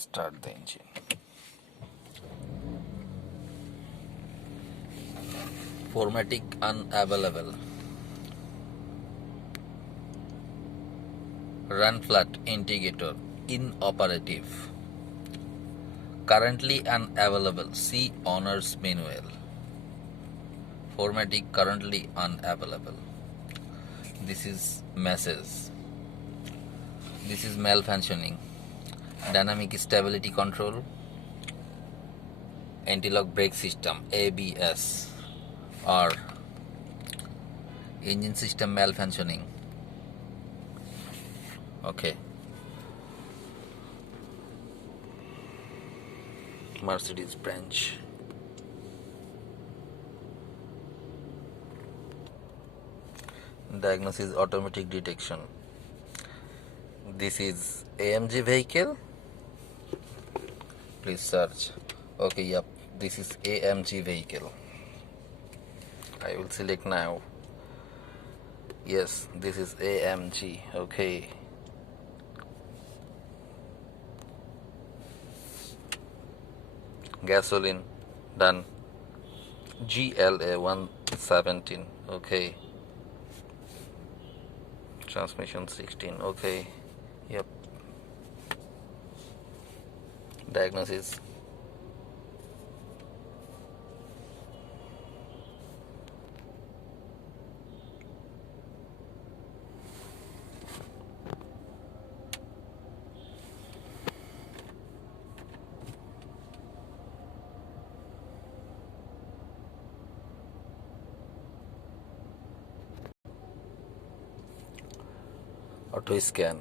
Start the engine. Formatic unavailable. Run flat indicator inoperative. Currently unavailable. See owner's manual. Formatic currently unavailable. This is message. This is malfunctioning. Dynamic stability control. Anti-lock brake system ABS or engine system malfunctioning. Okay. Mercedes branch. Diagnosis automatic detection. This is AMG vehicle. Please search. Okay, yep, this is AMG vehicle. I will select now. Yes, this is AMG. Okay. Gasoline done. GLA 117. Okay. Transmission 16. Okay. Yep. Diagnosis. Auto scan.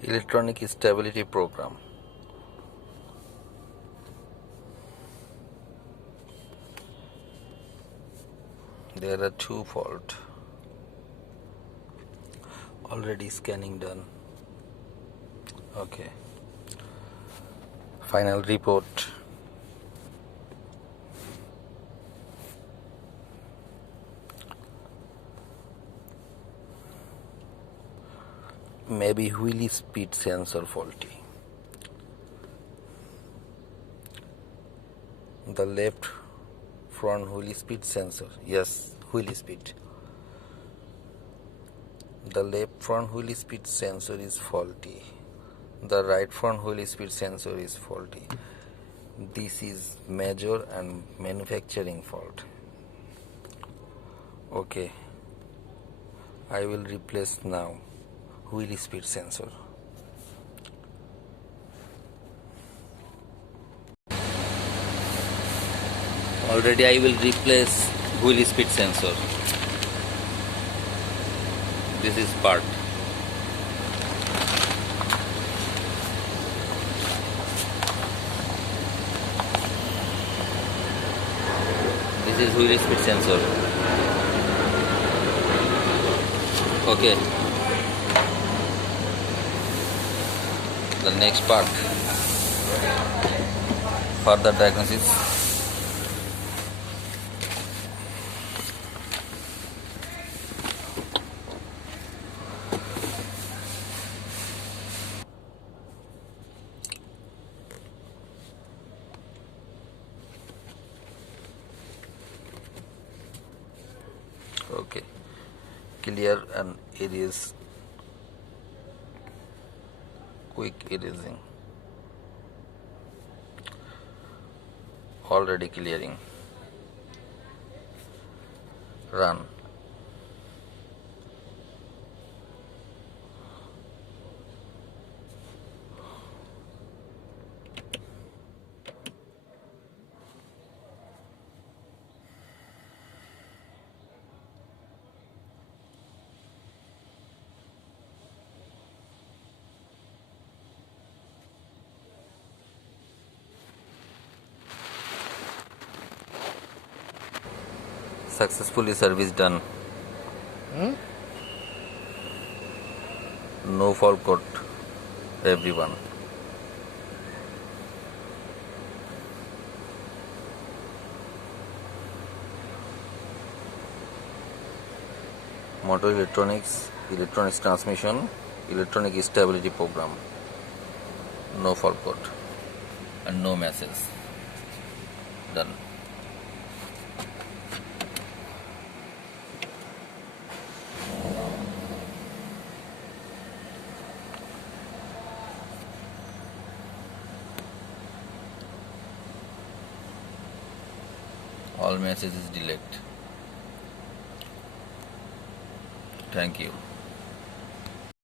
Electronic stability program. There are two faults. Already scanning done. Okay. Final report. Maybe wheelie speed sensor faulty. The left front wheelie speed sensor. Yes, wheelie speed. The left front wheelie speed sensor is faulty. The right front wheelie speed sensor is faulty. This is major and manufacturing fault. Okay. I will replace now wheelie speed sensor. Already I will replace wheelie speed sensor. This is part. This is wheelie speed sensor. Okay. The next part. Further diagnosis. Okay, clear and erase, quick erasing, already clearing, run. Successfully service done. No fault code everyone. Motor electronics, electronics transmission, electronic stability program. No fault code and no message. Done. All messages delete. Thank you.